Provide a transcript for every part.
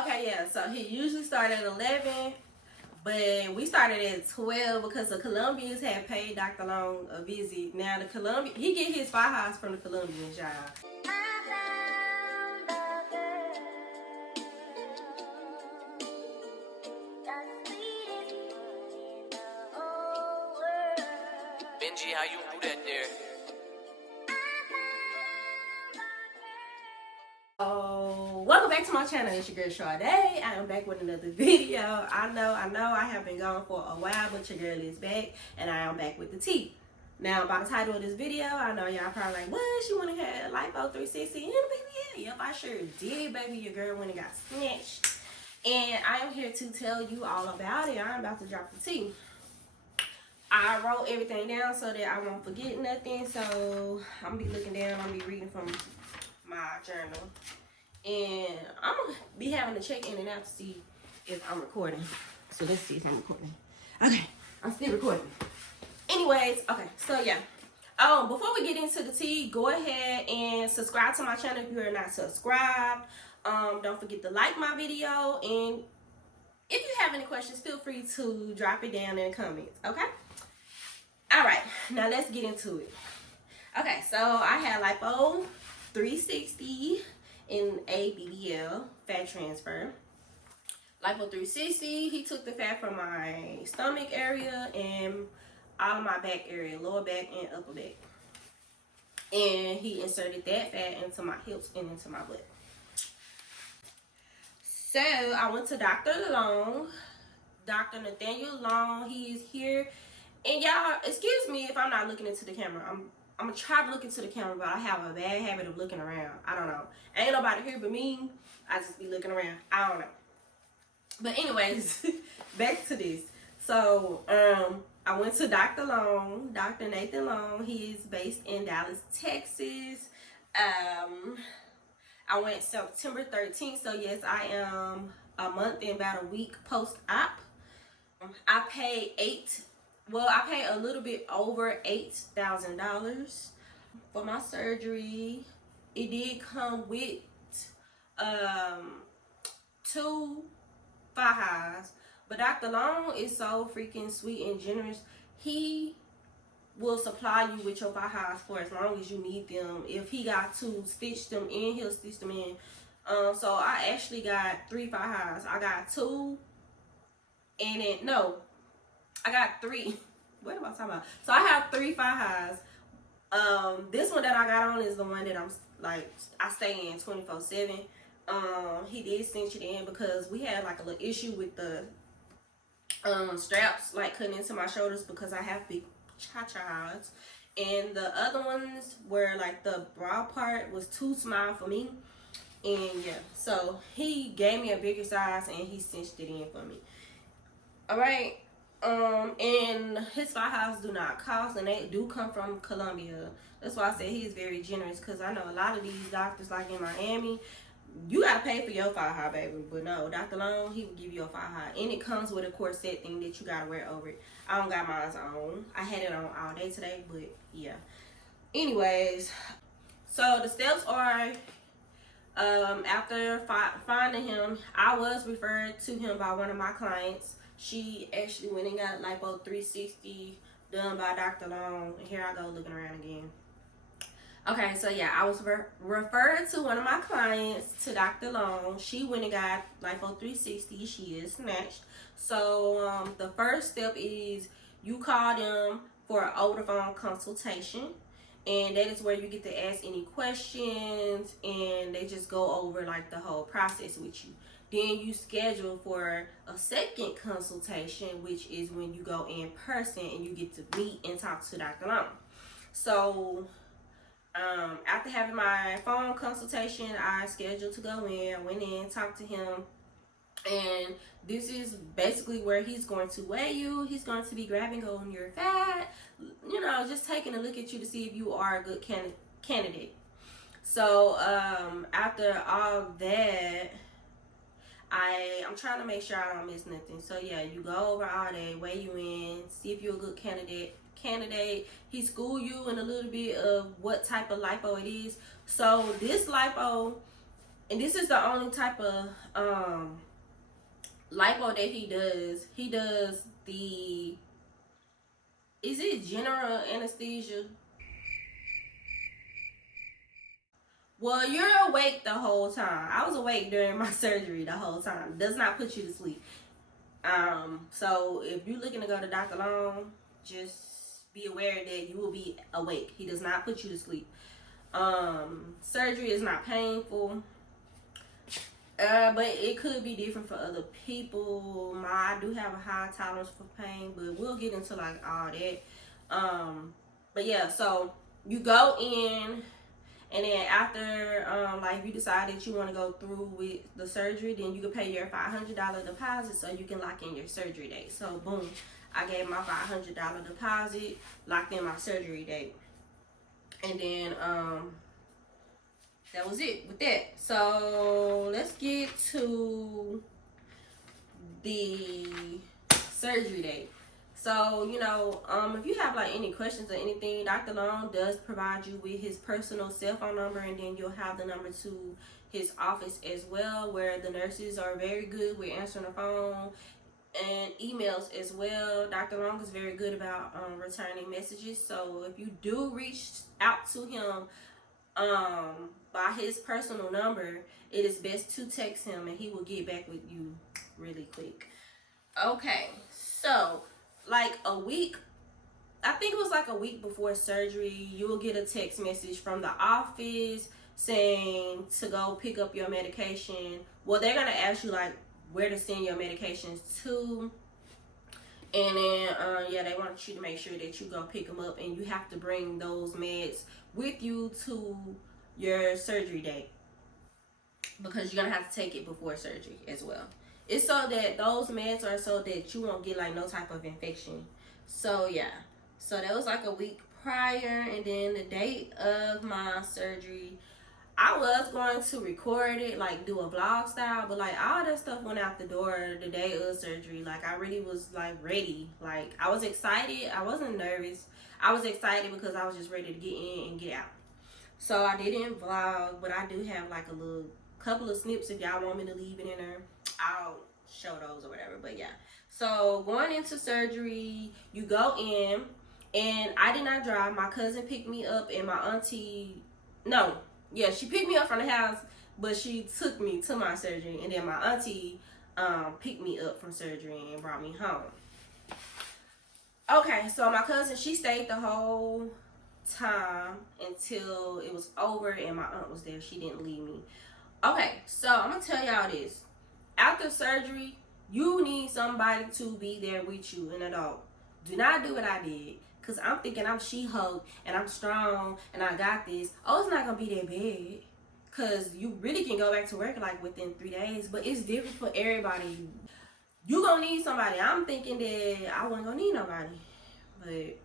Okay, yeah, so he usually started at 11, but we started at 12 because the Colombians had paid Dr. Long a visit. Now the Colombian, he get his five from the Colombians, y'all. Benji, how you do that there? Oh, welcome back to my channel. It's your girl Sade. I am back with another video. I know I have been gone for a while, but your girl is back and I am back with the tea. Now, by the title of this video, I know y'all probably like, what? She went and had Lipo 360 and baby, yep, I sure did, baby. Your girl went and got snatched. And I am here to tell you all about it. I'm about to drop the tea. I wrote everything down so that I won't forget nothing. So I'm gonna be looking down, I'm gonna be reading from my journal. And I'm gonna be having to check in and out to see if I'm recording. So let's see if I'm recording. Okay, I'm still recording. Anyways, okay, so yeah. Before we get into the tea, go ahead and subscribe to my channel if you are not subscribed. Don't forget to like my video, and if you have any questions, feel free to drop it down in the comments, okay? Alright, now let's get into it. Okay, so I had Lipo 360 in a BBL, fat transfer. Lipo 360, he took the fat from my stomach area and all of my back area, lower back and upper back. And he inserted that fat into my hips and into my butt. So I went to Dr. Long, Dr. Nathaniel Long. He is here. And y'all, excuse me if I'm not looking into the camera. I'm gonna try to look into the camera, but I have a bad habit of looking around. I don't know. Ain't nobody here but me. I just be looking around. I don't know. But anyways, back to this. So, I went to Dr. Long, Dr. Nathan Long. He is based in Dallas, Texas. I went September 13th. So yes, I am a month and about a week post-op. I paid I paid a little bit over $8,000 for my surgery. It did come with 2 fajas, but Dr. Long is so freaking sweet and generous. He will supply you with your fajas for as long as you need them. If he got to stitch them in, he'll stitch them in. So I actually got 3 fajas. I got 2, and then no, I got 3. What am I talking about? So I have 3 fajas. This one that I got on is the one that I'm like, I stay in 24/7. He did cinch it in because we had like a little issue with the straps like cutting into my shoulders because I have big cha-chas. And the other ones were like the bra part was too small for me. And yeah, so he gave me a bigger size and he cinched it in for me. Alright. And his fajas do not cost, and they do come from Colombia. That's why I said he's very generous, because I know a lot of these doctors, like in Miami, you gotta pay for your faja, baby. But no, Dr. Long, he will give you a faja, and it comes with a corset thing that you gotta wear over it. I don't got mine on. I had it on all day today, but yeah. Anyways, so the steps are, after finding him, I was referred to him by one of my clients. She actually went and got Lipo 360 done by Dr. Long. And here I go looking around again. Okay, so yeah, I was referred to one of my clients to Dr. Long. She went and got Lipo 360. She is snatched. So the first step is you call them for an over the phone consultation. And that is where you get to ask any questions, and they just go over like the whole process with you. Then you schedule for a second consultation, which is when you go in person and you get to meet and talk to Dr. Long. So after having my phone consultation, I scheduled to go in. I went in, talked to him, and this is basically where he's going to weigh you. He's going to be grabbing on your fat, you know, just taking a look at you to see if you are a good candidate. So after all that, I'm trying to make sure I don't miss nothing. So yeah, you go over all that, weigh you in, see if you're a good candidate. He school you in a little bit of what type of lipo it is. So this lipo and this is the only type of lipo that he does. He does the, is it general anesthesia? Well, you're awake the whole time. I was awake during my surgery the whole time. Does not put you to sleep. So if you're looking to go to Dr. Long, just be aware that you will be awake. He does not put you to sleep. Surgery is not painful. But it could be different for other people. I do have a high tolerance for pain, but we'll get into like all that. But yeah, so you go in, and then after like you decide that you want to go through with the surgery, then you can pay your $500 deposit so you can lock in your surgery date. So boom, I gave my $500 deposit, locked in my surgery date, and then that was it with that. So let's get to the surgery date. So, you know, if you have like any questions or anything, Dr. Long does provide you with his personal cell phone number, and then you'll have the number to his office as well, where the nurses are very good with answering the phone and emails as well. Dr. Long is very good about returning messages. So if you do reach out to him by his personal number, it is best to text him and he will get back with you really quick. Okay, so like a week, I think it was like a week before surgery, you will get a text message from the office saying to go pick up your medication. Well, they're gonna ask you like where to send your medications to, and then yeah, they want you to make sure that you go pick them up, and you have to bring those meds with you to your surgery date, because you're gonna have to take it before surgery as well. It's so that those meds are so that you won't get like no type of infection. So yeah, so that was like a week prior, and then the date of my surgery, I was going to record it, like do a vlog style, but like all that stuff went out the door the day of surgery. Like I really was like ready. Like I was excited. I wasn't nervous. I was excited because I was just ready to get in and get out. So I didn't vlog, but I do have like a little couple of snips. If y'all want me to leave it in there, I'll show those or whatever. But yeah, so going into surgery, you go in, and I did not drive. My cousin picked me up, and my auntie, no, yeah, she picked me up from the house, but she took me to my surgery, and then my auntie picked me up from surgery and brought me home. Okay, so my cousin, she stayed the whole time until it was over and my aunt was there. She didn't leave me. Okay, so I'm gonna tell y'all this. After surgery, you need somebody to be there with you, an adult. Do not do what I did, because I'm thinking I'm She-Hulk and I'm strong and I got this. Oh, it's not gonna be that bad, because you really can go back to work like within 3 days, but it's different for everybody. You gonna need somebody. I'm thinking that I wasn't gonna need nobody, but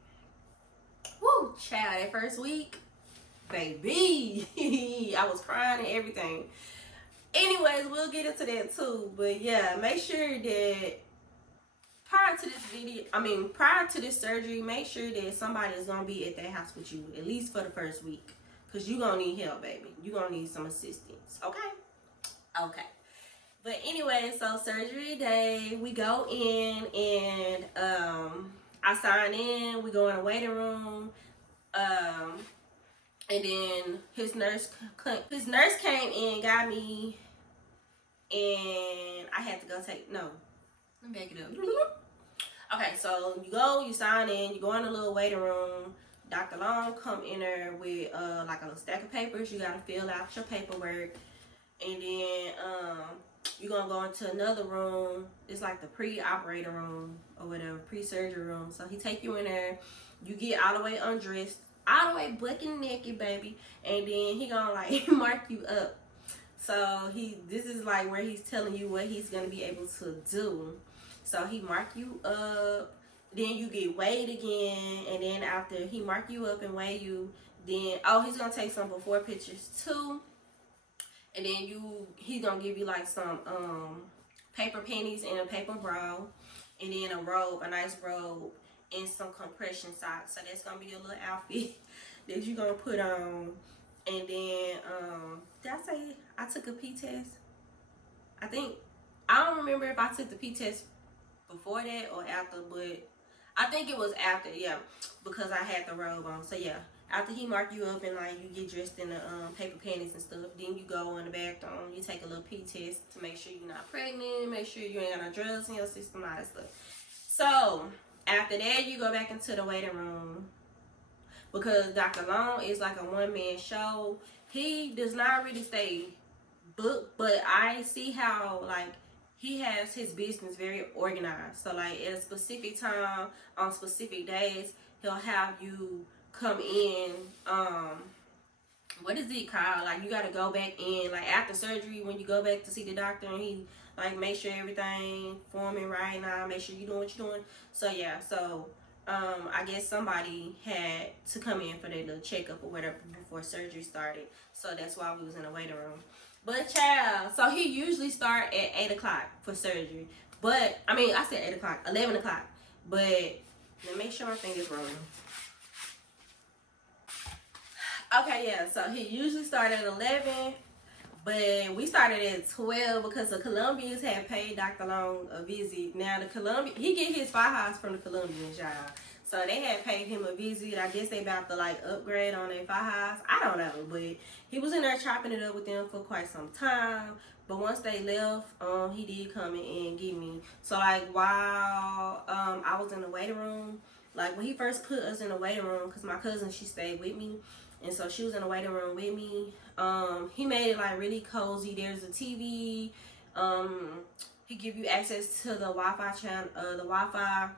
woo, child, that first week, baby, I was crying and everything. Anyways, we'll get into that too. But yeah, make sure that prior to this surgery, make sure that somebody is gonna be at that house with you at least for the first week, because you're gonna need help, baby. You're gonna need some assistance. Okay. But anyway, so surgery day, we go in, and I sign in, we go in the waiting room, and then his nurse came in, got me, and I had to go take, no, let me back it up. Okay, so you sign in, you go in the little waiting room. Dr. Long come in there with like a little stack of papers. You gotta fill out your paperwork, and then you're gonna go into another room. It's like the pre-operator room or whatever, pre-surgery room. So he take you in there, you get all the way undressed, all the way buck and naked, baby, and then he gonna like mark you up. So this is like where he's telling you what he's gonna be able to do. So he mark you up, then you get weighed again, and then after he mark you up and weigh you, then he's gonna take some before pictures too. And then he's gonna give you like some paper panties and a paper bra, and then a robe, a nice robe, and some compression socks. So that's gonna be a little outfit that you're gonna put on. And then did I say I took a P test? I don't remember if I took the P test before that or after, but I think it was after, yeah, because I had the robe on. So yeah, after he marked you up and like you get dressed in the paper panties and stuff, then you go in the bathroom, you take a little P test to make sure you're not pregnant, make sure you ain't got no drugs in your system, all that stuff. So after that, you go back into the waiting room because Dr. Long is like a one-man show. He does not really stay booked, but I see how like he has his business very organized. So like at a specific time on specific days, he'll have you come in. What is it called? Like you gotta go back in like after surgery when you go back to see the doctor and he like make sure everything forming right now, make sure you doing what you're doing. So yeah, so I guess somebody had to come in for their little checkup or whatever before surgery started. So that's why we was in the waiting room. But child, so he usually start at 8 o'clock for surgery. But I mean I said 8 o'clock, 11 o'clock. But let me make sure my thing is rolling. Okay, yeah, so he usually started at 11, but we started at 12 because the Colombians had paid Dr. Long a visit. Now, he get his Fajas from the Colombians, y'all. So they had paid him a visit. I guess they about to, like, upgrade on their Fajas. I don't know, but he was in there chopping it up with them for quite some time. But once they left, he did come in and get me. So, like, while I was in the waiting room, like, when he first put us in the waiting room, because my cousin, she stayed with me, and so she was in the waiting room with me. He made it like really cozy. There's a TV. He give you access to the Wi-Fi channel, the Wi-Fi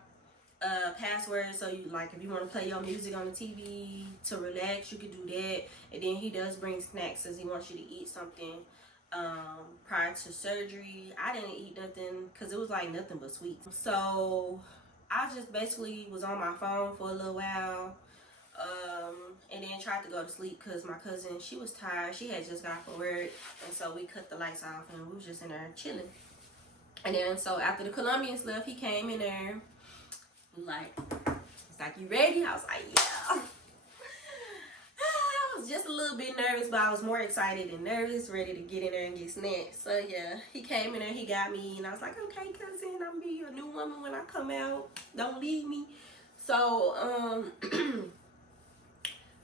password. So you like if you want to play your music on the TV to relax, you can do that. And then he does bring snacks as he wants you to eat something prior to surgery. I didn't eat nothing because it was like nothing but sweets. So I just basically was on my phone for a little while. And then tried to go to sleep because my cousin, she was tired. She had just got from work, and so we cut the lights off and we was just in there chilling. And then so after the Colombians left, he came in there. Like, he's like, "You ready?" I was like, "Yeah." I was just a little bit nervous, but I was more excited and nervous, ready to get in there and get snacks. So yeah, he came in there, he got me, and I was like, "Okay, cousin, I'm gonna be your new woman when I come out. Don't leave me." So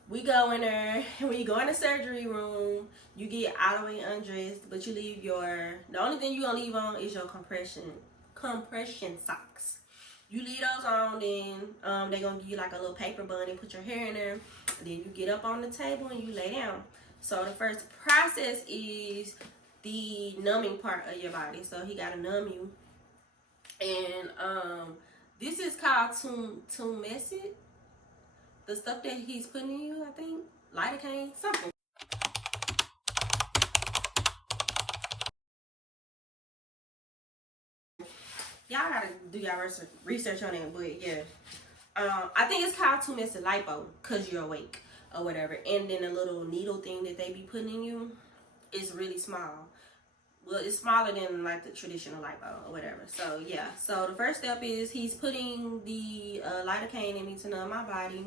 we go in there, and when you go in the surgery room, you get all the way undressed, but you leave the only thing you gonna leave on is your compression socks. You leave those on, then they gonna give you like a little paper bun and put your hair in there, and then you get up on the table and you lay down. So the first process is the numbing part of your body. So he gotta numb you, and this is called tumescent. The stuff that he's putting in you, I think, lidocaine, something. Y'all gotta do y'all research on it, but yeah. I think it's called tumescent Lipo, cause you're awake or whatever. And then the little needle thing that they be putting in you is really small. Well, it's smaller than like the traditional lipo or whatever. So yeah, so the first step is he's putting the lidocaine in me to numb my body,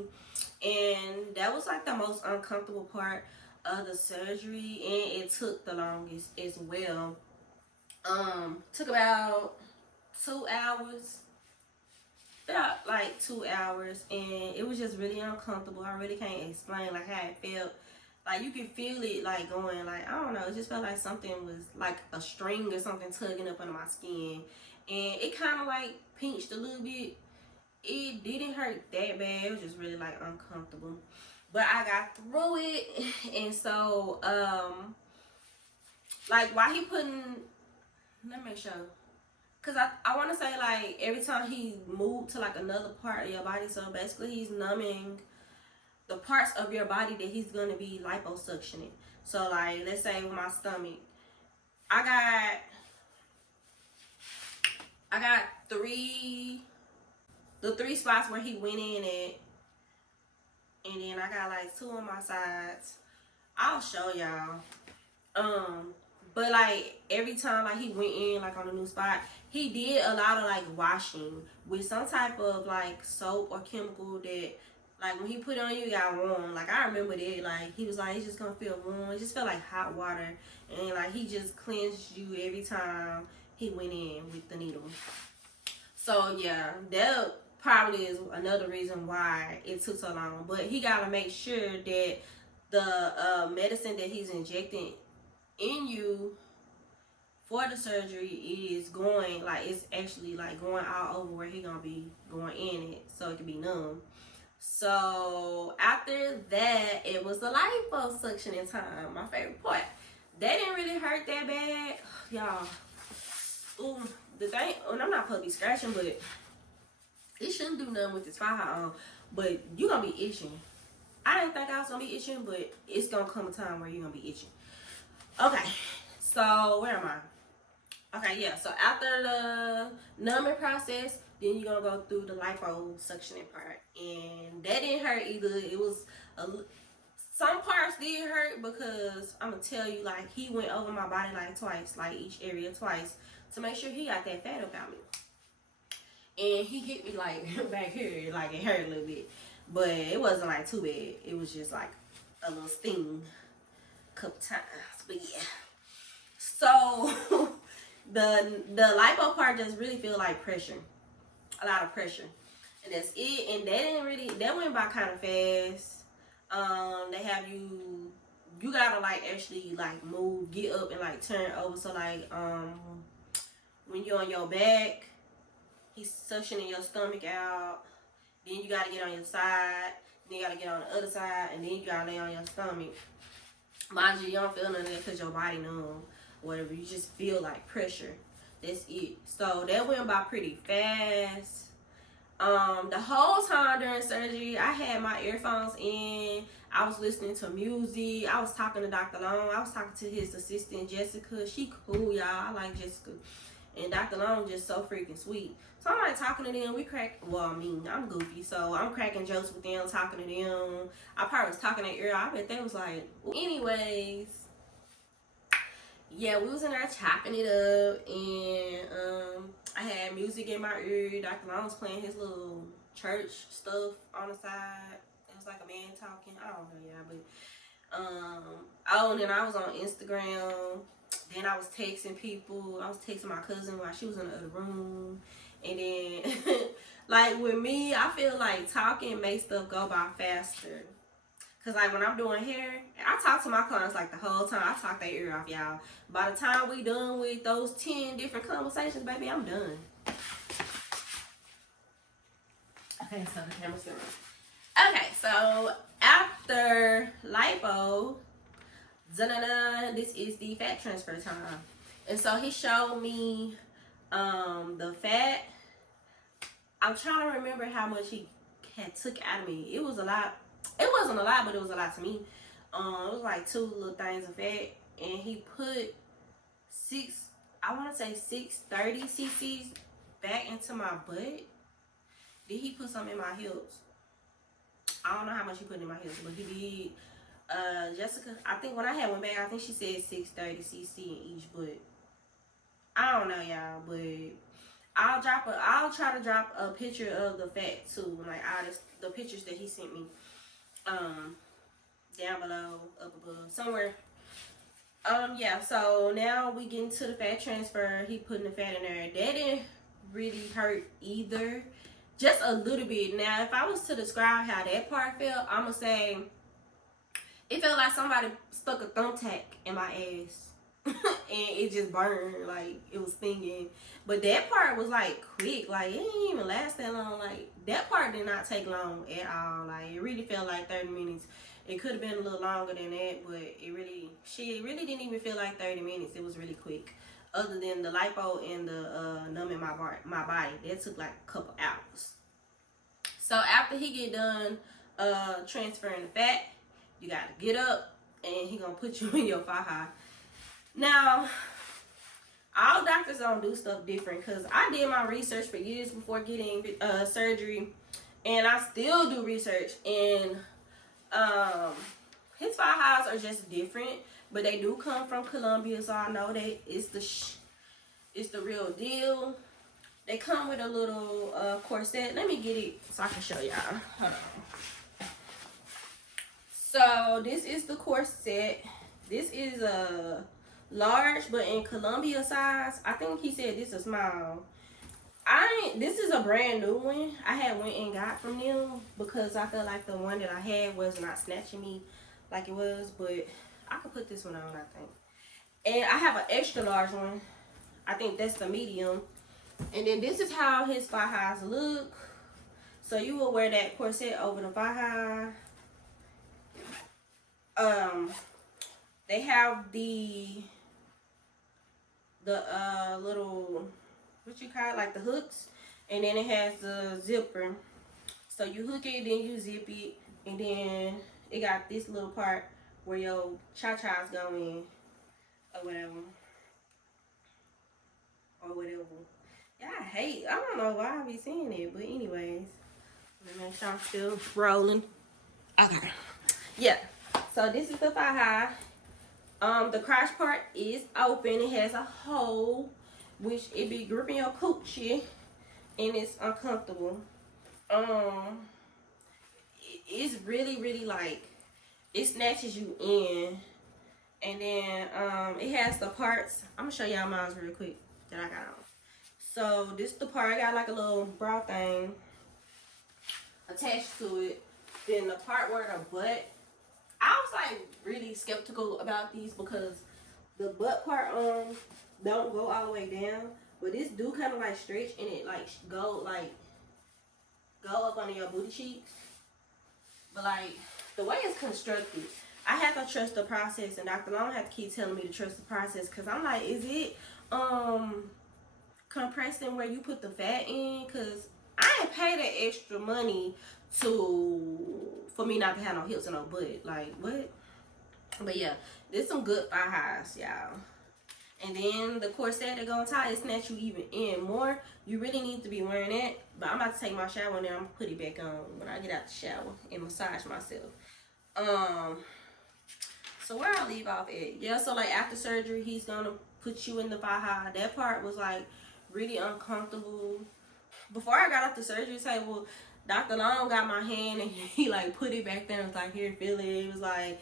and that was like the most uncomfortable part of the surgery, and it took the longest as well. Took about 2 hours, about like 2 hours, and it was just really uncomfortable. I really can't explain like how it felt. Like you can feel it like going, like I don't know, it just felt like something was like a string or something tugging up under my skin, and it kind of like pinched a little bit. It didn't hurt that bad, it was just really like uncomfortable, but I got through it. And so like while he putting, let me make sure, because I want to say like every time he moved to like another part of your body, so basically he's numbing the parts of your body that he's gonna be liposuctioning. So like let's say with my stomach, I got the three spots where he went in at, and then I got like 2 on my sides. I'll show y'all. But like every time like he went in like on a new spot, he did a lot of like washing with some type of like soap or chemical that Like when he put it on you, it got warm. Like I remember that. Like he was like, it's just gonna feel warm. It just felt like hot water, and like he just cleansed you every time he went in with the needle. So yeah, that probably is another reason why it took so long. But he gotta make sure that the medicine that he's injecting in you for the surgery is going, like it's actually like going all over where he gonna be going in it, so it can be numb. So after that, it was the liposuction time, my favorite part. That didn't really hurt that bad, y'all. Ooh, the thing, and I'm not supposed to be scratching, but it shouldn't do nothing with this faja on. But you gonna be itching. I didn't think I was gonna be itching, but it's gonna come a time where you're gonna be itching. Okay, so where am I? Okay, yeah. So after the numbing process, then you're gonna go through the liposuctioning part, and that didn't hurt either. It was some parts did hurt because I'm gonna tell you, like he went over my body like twice, like each area twice, to make sure he got that fat up out me. And he hit me like back here, like it hurt a little bit, but it wasn't like too bad. It was just like a little sting, a couple times, but yeah. So the lipo part just really feel like pressure, a lot of pressure, and that's it. And that went by kind of fast. They have you gotta like actually like move, get up and like turn over. So like when you're on your back, he's suctioning your stomach out. Then you gotta get on your side. Then you gotta get on the other side, and then you gotta lay on your stomach. Mind you don't feel none of that because your body numb. Whatever, you just feel like pressure. That's it. So that went by pretty fast. The whole time during surgery, I had my earphones in. I was listening to music. I was talking to Dr. Long. I was talking to his assistant, Jessica. She cool, y'all. I like Jessica. And Dr. Long just so freaking sweet. So I'm like talking to them. I'm goofy. So I'm cracking jokes with them, talking to them. I probably was talking their ear. I bet they was like, anyways. Yeah, we was in there chopping it up, and I had music in my ear. Dr. Long was playing his little church stuff on the side. It was like a man talking. I don't know, yeah, but and then I was on Instagram. Then I was texting people. I was texting my cousin while she was in the other room. And then, like with me, I feel like talking makes stuff go by faster. Cause like when I'm doing hair, I talk to my clients like the whole time. I talk their ear off, y'all. By the time we done with those 10 different conversations, baby, I'm done. Okay, so the camera's still on. Okay, so after lipo, this is the fat transfer time. And so he showed me the fat. I'm trying to remember how much he had took out of me. It was a lot. It wasn't a lot, but it was a lot to me. It was like 2 little things of fat, and he put 630 cc's back into my butt. Then he put some in my hips. I don't know how much he put in my hips, but he did. Jessica, I think when I had went back, I think she said 630 cc in each butt. I don't know, y'all, but I'll try to drop a picture of the fat too, like the pictures that he sent me. Down below, up above, somewhere. Yeah, so now we get into the fat transfer. He putting the fat in there. That didn't really hurt either. Just a little bit. Now, if I was to describe how that part felt, I'm gonna say it felt like somebody stuck a thumbtack in my ass. And it just burned, like it was stinging. But that part was like quick, like it didn't even last that long. Like that part did not take long at all. Like it really felt like 30 minutes. It could have been a little longer than that, but she really didn't even feel like 30 minutes. It was really quick. Other than the lipo and the numbing my body, that took like a couple hours. So after he get done transferring the fat, you gotta get up and he gonna put you in your faja. Now, all doctors don't do stuff different, because I did my research for years before getting surgery, and I still do research, and his fajas are just different, but they do come from Colombia, so I know that it's the real deal. They come with a little corset. Let me get it so I can show y'all. Hold on. So this is the corset. This is a large, but in Columbia size. I think he said this is a small. This is a brand new one. I had went and got from them because I felt like the one that I had was not snatching me like it was, but I could put this one on, I think. And I have an extra large one. I think that's the medium. And then this is how his thigh highs look. So you will wear that corset over the thigh high. They have the little, what you call it, like the hooks, and then it has the zipper. So you hook it, then you zip it, and then it got this little part where your cha-chas go in, or whatever. Yeah, I don't know why I be seeing it, but anyways, let me make sure I'm still rolling. Okay. Yeah. So this is the thigh high. The crotch part is open. It has a hole, which it be gripping your coochie, and it's uncomfortable. It's really like, it snatches you in, and then it has the parts. I'm gonna show y'all mine real quick that I got on. So this is the part. I got like a little bra thing attached to it. Then the part where the butt, I was like really skeptical about these because the butt part don't go all the way down, but this do kind of like stretch, and it like go up under your booty cheeks. But like the way it's constructed, I have to trust the process, and Dr. Long have to keep telling me to trust the process, because I'm like, is it compressing where you put the fat in? Because I ain't pay that extra money for me not to have no hips and no butt. Like, what? But yeah, there's some good thigh highs, y'all. And then the corset that go on top, it snatch you even in more. You really need to be wearing that. But I'm about to take my shower, and then I'm gonna put it back on when I get out the shower and massage myself. So where I leave off at? Yeah, so like after surgery, he's gonna put you in the thigh high. That part was like really uncomfortable. Before I got off the surgery table, Dr. Long got my hand, and he like put it back there and was like, here, feel it. It was like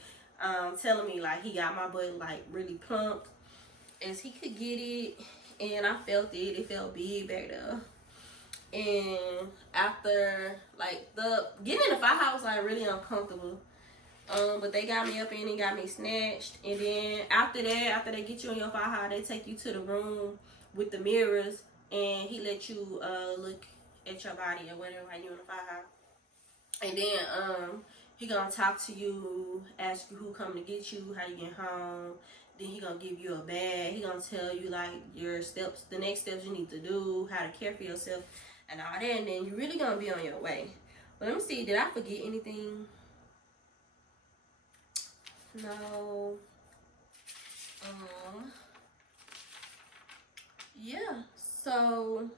telling me like he got my butt like really plump as he could get it, and I felt it. It felt big back there. And after like the getting in the thigh high was like really uncomfortable. But they got me up in and got me snatched. And then after that, after they get you on your thigh high, they take you to the room with the mirrors, and he let you look at your body or whatever while you in the thigh high. And then he gonna talk to you, ask you who come to get you, how you get home. Then he gonna give you a bag. He gonna tell you like your steps, the next steps you need to do, how to care for yourself, and all that. And then you really gonna be on your way. But let me see, did I forget anything? No. Yeah. So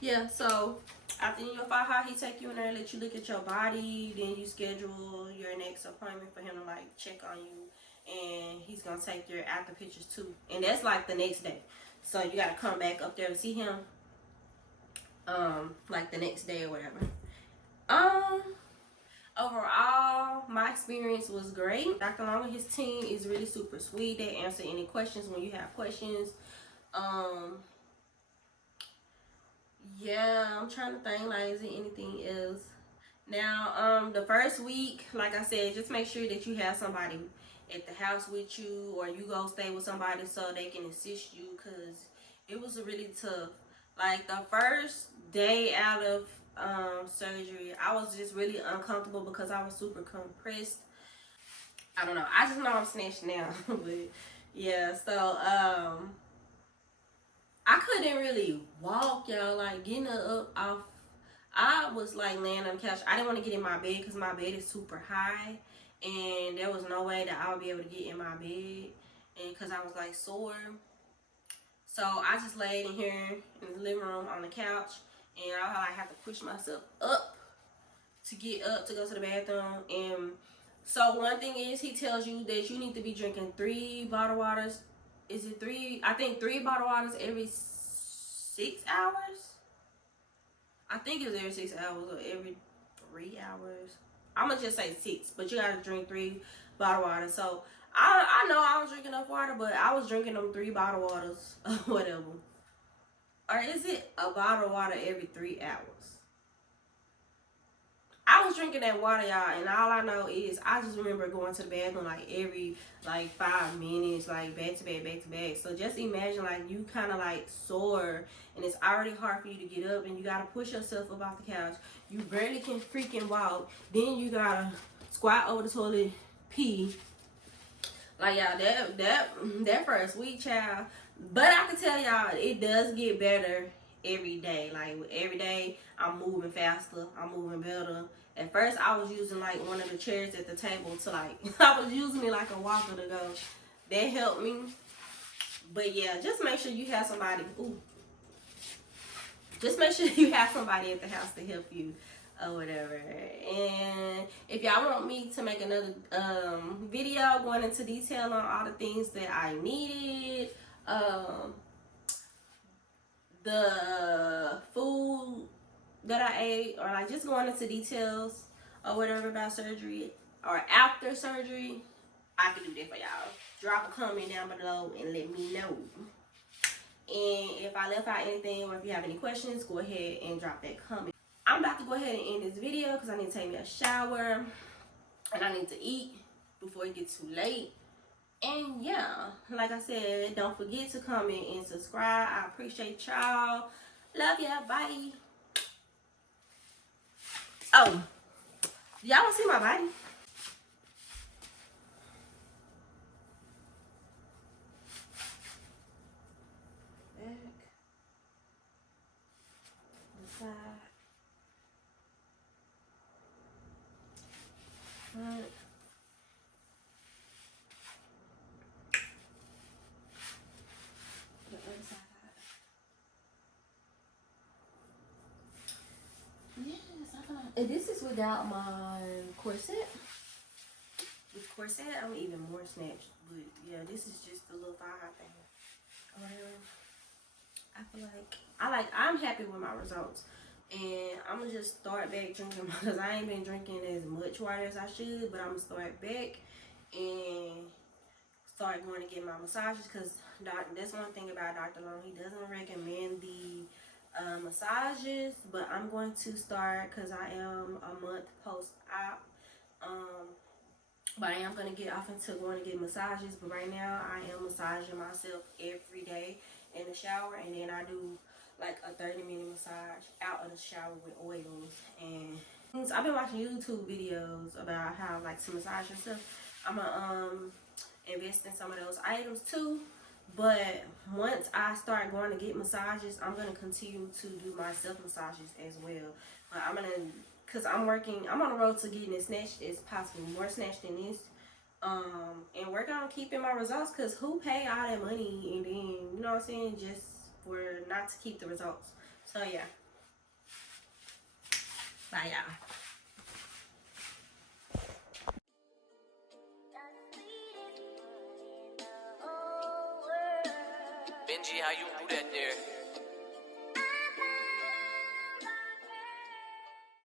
yeah. So after your thigh high, he take you in there, let you look at your body. Then you schedule your next appointment for him to like check on you, and he's gonna take your after pictures too. And that's like the next day. So you gotta come back up there to see him. Like the next day or whatever. Overall, my experience was great. Dr. Long and his team is really super sweet. They answer any questions when you have questions. Yeah, I'm trying to think, like, is there anything else? Now, the first week, like I said, just make sure that you have somebody at the house with you, or you go stay with somebody so they can assist you, because it was really tough. Like, the first day out of surgery, I was just really uncomfortable because I was super compressed. I don't know, I just know I'm snatched now. But yeah, so I couldn't really walk, y'all. Like, getting up off, I was like laying on the couch. I didn't want to get in my bed because my bed is super high, and there was no way that I would be able to get in my bed, and because I was like sore. So I just laid in here in the living room on the couch, and I like have to push myself up to get up to go to the bathroom. And so one thing is, he tells you that you need to be drinking 3 bottled waters. Is it 3? I think 3 bottled waters every 6 hours. I think it was every 6 hours or every 3 hours. I'm gonna just say 6, but you gotta drink 3 bottle water. So I know I don't drink enough water, but I was drinking them 3 bottle waters or whatever. Or is it a bottle of water every 3 hours? I was drinking that water, y'all, and all I know is I just remember going to the bathroom like every 5 minutes, like back to back, back to back. So just imagine like you kind of like sore, and it's already hard for you to get up, and you gotta push yourself up off the couch. You barely can freaking walk. Then you gotta squat over the toilet, pee. Like y'all, that first week, child. But I can tell y'all, it does get better every day. Like every day, I'm moving faster. I'm moving better. At first, I was using like one of the chairs at the table to like, I was using it like a walker to go. That helped me. But yeah, just make sure you have somebody. Ooh. Just make sure you have somebody at the house to help you or whatever. And if y'all want me to make another video going into detail on all the things that I needed, the food that I ate, or like just going into details or whatever about surgery or after surgery, I can do that for y'all. Drop a comment down below and let me know. And if I left out anything, or if you have any questions, go ahead and drop that comment. I'm about to go ahead and end this video because I need to take me a shower and I need to eat before it gets too late. And yeah, like I said, don't forget to comment and subscribe. I appreciate y'all. Love ya. Bye. Oh, y'all want to see my body? Back. The side. Front. The other side. Yes, and this is without my corset. With corset, I'm even more snatched. But yeah, this is just the little thigh thing. I feel like I'm happy with my results, and I'm gonna just start back drinking because I ain't been drinking as much water as I should. But I'm gonna start back and start going to get my massages because that's one thing about Dr. Long. He doesn't recommend the massages, but I'm going to start because I am a month post-op. But I am going to get off into going to get massages. But right now, I am massaging myself every day in the shower. And then I do like a 30-minute massage out of the shower with oils. And I've been watching YouTube videos about how like to massage yourself. I'm going to invest in some of those items too. But once I start going to get massages, I'm going to continue to do my self massages as well. But I'm going to... Because I'm on the road to getting as snatched as possible, more snatched than this. And work on keeping my results, because who pay all that money and then, you know what I'm saying, just for not to keep the results. So yeah. Bye y'all. Benji, how you do that there?